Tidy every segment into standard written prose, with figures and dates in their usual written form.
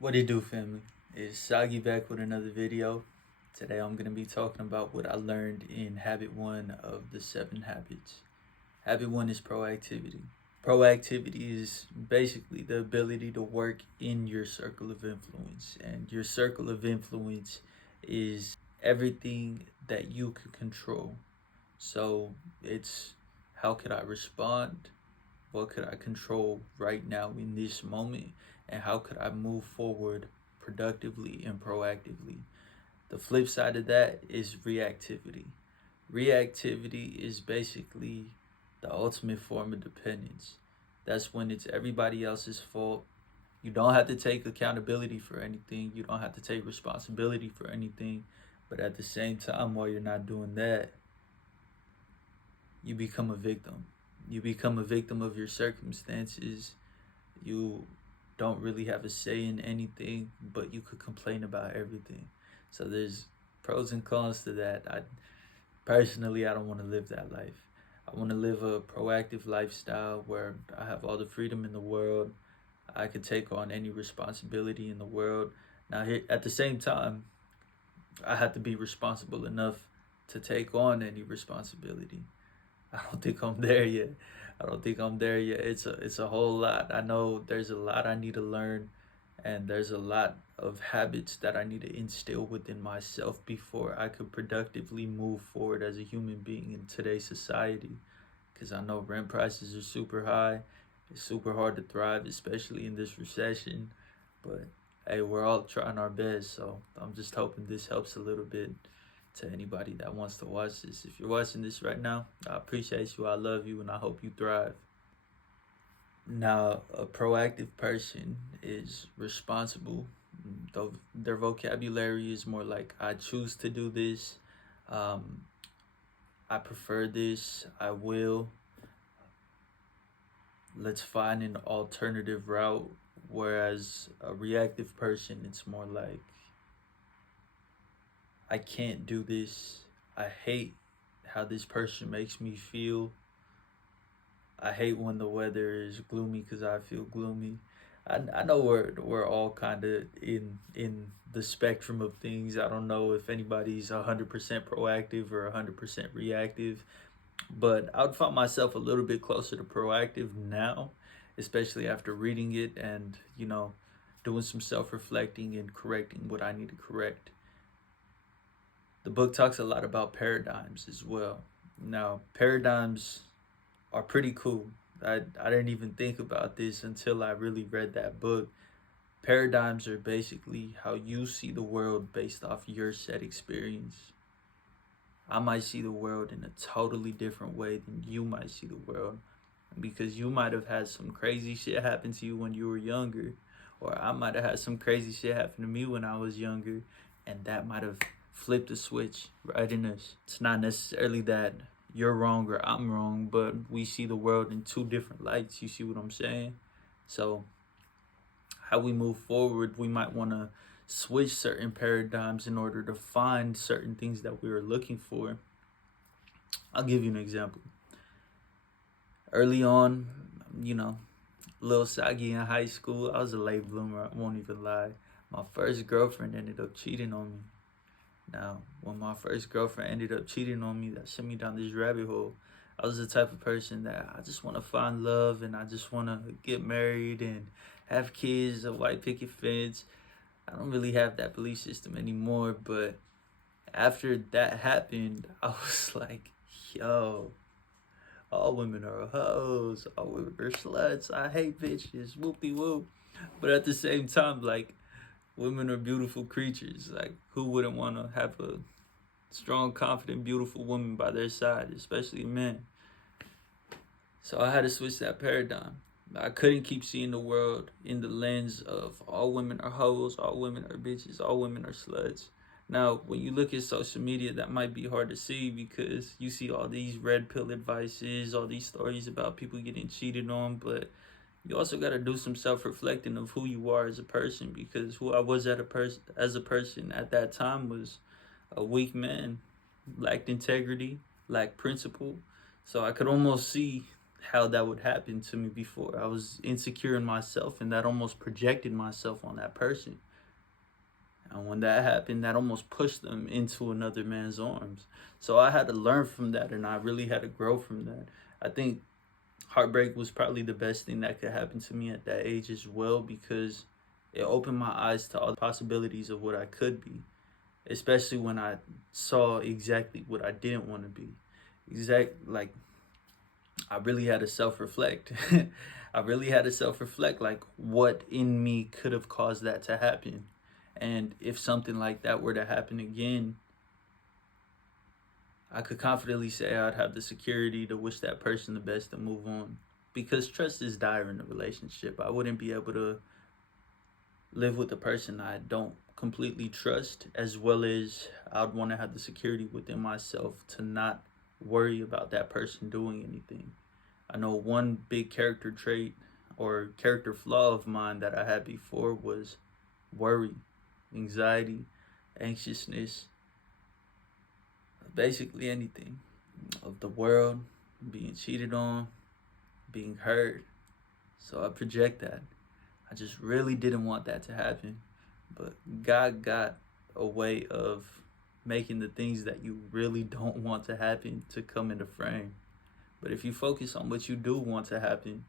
What it do, family? It's Soggy back with another video. Today I'm going to be talking about what I learned in habit 1 of the 7 habits. Habit 1 is proactivity. Proactivity is basically the ability to work in your circle of influence. And your circle of influence is everything that you can control. So it's how could I respond? What could I control right now in this moment? And how could I move forward productively and proactively? The flip side of that is reactivity. Reactivity is basically the ultimate form of dependence. That's when it's everybody else's fault. You don't have to take accountability for anything, you don't have to take responsibility for anything. But at the same time, while you're not doing that, you become a victim. You become a victim of your circumstances. You don't really have a say in anything, but you could complain about everything. So there's pros and cons to that. I don't want to live that life. I want to live a proactive lifestyle where I have all the freedom in the world. I could take on any responsibility in the world. Now, at the same time, I have to be responsible enough to take on any responsibility. I don't think I'm there yet. I don't think I'm there yet. It's a whole lot. I know there's a lot I need to learn, and there's a lot of habits that I need to instill within myself before I could productively move forward as a human being in today's society. Because I know rent prices are super high. It's super hard to thrive, especially in this recession. But hey, we're all trying our best, so I'm just hoping this helps a little bit to anybody that wants to watch this. If you're watching this right now, I appreciate you, I love you, and I hope you thrive. Now, a proactive person is responsible, though their vocabulary is more like I choose to do this, um, I prefer this, I will. Let's find an alternative route. Whereas a reactive person, it's more like I can't do this. I hate how this person makes me feel. I hate when the weather is gloomy because I feel gloomy. I know we're all kind of in the spectrum of things. I don't know if anybody's 100% proactive or 100% reactive, but I would find myself a little bit closer to proactive now, especially after reading it and doing some self-reflecting and correcting what I need to correct. The book talks a lot about paradigms as well. Now, paradigms are pretty cool. I didn't even think about this until I really read that book. Paradigms are basically how you see the world based off your set experience. I might see the world in a totally different way than you might see the world, because you might have had some crazy shit happen to you when you were younger, or I might have had some crazy shit happen to me when I was younger, and that might have flipped a switch right in us. It's not necessarily that you're wrong or I'm wrong, but we see the world in two different lights. You see what I'm saying? So how we move forward, we might want to switch certain paradigms in order to find certain things that we were looking for. I'll give you an example. Early on, a little saggy in high school, I was a late bloomer, I won't even lie. My first girlfriend ended up cheating on me. Now, when my first girlfriend ended up cheating on me, that sent me down this rabbit hole. I was the type of person that I just want to find love and I just want to get married and have kids, a white picket fence. I don't really have that belief system anymore, but after that happened, I was like, yo, all women are hoes, all women are sluts, I hate bitches, whoop-de-whoop. But at the same time, like, women are beautiful creatures. Like, who wouldn't want to have a strong, confident, beautiful woman by their side, especially men? So I had to switch that paradigm. I couldn't keep seeing the world in the lens of all women are hoes, all women are bitches, all women are sluts. Now, when you look at social media, that might be hard to see because you see all these red pill advices, all these stories about people getting cheated on, but you also got to do some self-reflecting of who you are as a person, because who I was as a person at that time was a weak man, lacked integrity, lacked principle. So I could almost see how that would happen to me before. I was insecure in myself, and that almost projected myself on that person. And when that happened, that almost pushed them into another man's arms. So I had to learn from that, and I really had to grow from that. I think heartbreak was probably the best thing that could happen to me at that age as well, because it opened my eyes to all the possibilities of what I could be, especially when I saw exactly what I didn't want to be. Like, I really had to self-reflect. I really had to self-reflect, like, what in me could have caused that to happen. And if something like that were to happen again, I could confidently say I'd have the security to wish that person the best and move on. Because trust is dire in a relationship. I wouldn't be able to live with a person I don't completely trust, as well as I'd want to have the security within myself to not worry about that person doing anything. I know one big character trait or character flaw of mine that I had before was worry, anxiety, anxiousness, basically anything of the world, being cheated on, being hurt. So I project that. I just really didn't want that to happen. But God got a way of making the things that you really don't want to happen to come into frame. But if you focus on what you do want to happen,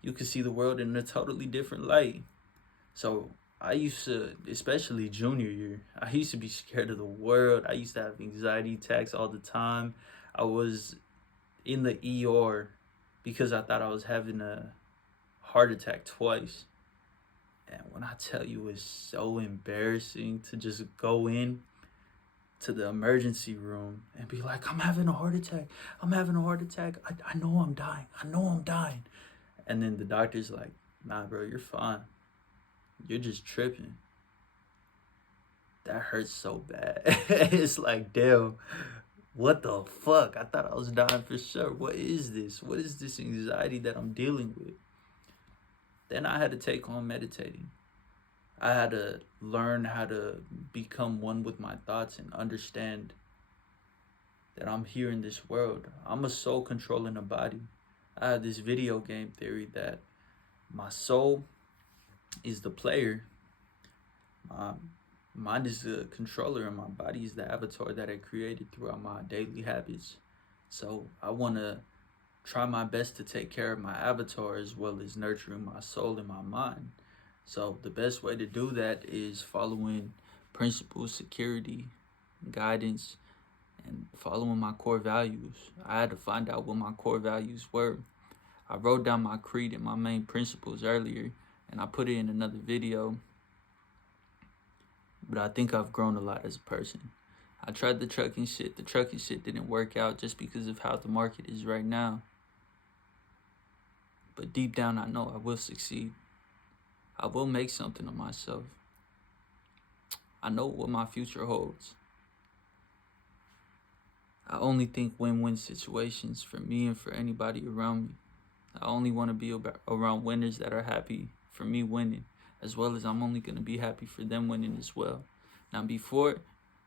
you can see the world in a totally different light. So I used to, especially junior year, I used to be scared of the world. I used to have anxiety attacks all the time. I was in the ER because I thought I was having a heart attack twice. And when I tell you, it's so embarrassing to just go in to the emergency room and be like, I'm having a heart attack. I'm having a heart attack. I know I'm dying. I know I'm dying. And then the doctor's like, nah, bro, you're fine. You're just tripping. That hurts so bad. It's like, damn, what the fuck? I thought I was dying for sure. What is this? What is this anxiety that I'm dealing with? Then I had to take on meditating. I had to learn how to become one with my thoughts and understand that I'm here in this world. I'm a soul controlling a body. I have this video game theory that my soul is the player, my mind is the controller, and my body is the avatar that I created throughout my daily habits. So I want to try my best to take care of my avatar as well as nurturing my soul and my mind. So the best way to do that is following principles, security, guidance, and following my core values. I had to find out what my core values were. I wrote down my creed and my main principles earlier, and I put it in another video. But I think I've grown a lot as a person. I tried the trucking shit. The trucking shit didn't work out just because of how the market is right now. But deep down, I know I will succeed. I will make something of myself. I know what my future holds. I only think win-win situations for me and for anybody around me. I only want to be around winners that are happy for me winning, as well as I'm only going to be happy for them winning as well. Now, before,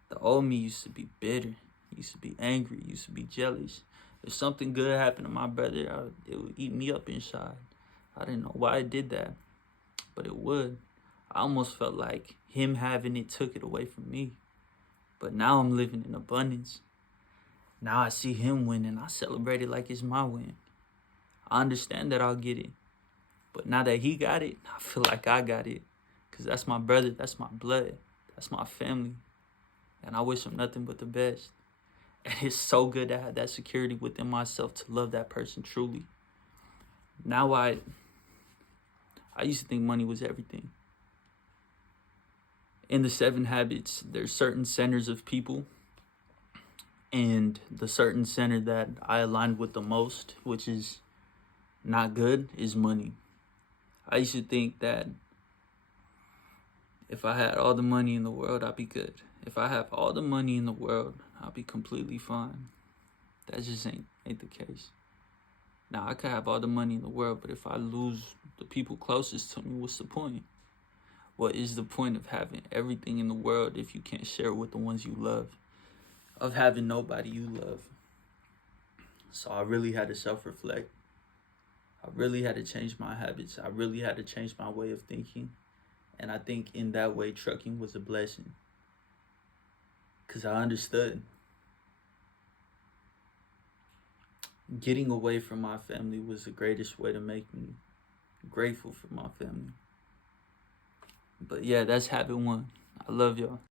the old me used to be bitter, used to be angry, used to be jealous. If something good happened to my brother, it would eat me up inside. I didn't know why I did that, but it would. I almost felt like him having it took it away from me. But now I'm living in abundance. Now I see him win and I celebrate it like it's my win. I understand that I'll get it. But now that he got it, I feel like I got it. Because that's my brother, that's my blood, that's my family. And I wish him nothing but the best. And it's so good to have that security within myself to love that person truly. Now I used to think money was everything. In the 7 habits, there's certain centers of people. And the certain center that I aligned with the most, which is not good, is money. I used to think that if I had all the money in the world, I'd be good. If I have all the money in the world, I'll be completely fine. That just ain't the case. Now, I could have all the money in the world, but if I lose the people closest to me, what's the point? What is the point of having everything in the world if you can't share it with the ones you love? Of having nobody you love? So I really had to self-reflect. I really had to change my habits. I really had to change my way of thinking. And I think in that way, trucking was a blessing because I understood getting away from my family was the greatest way to make me grateful for my family. But yeah, that's habit one. I love y'all.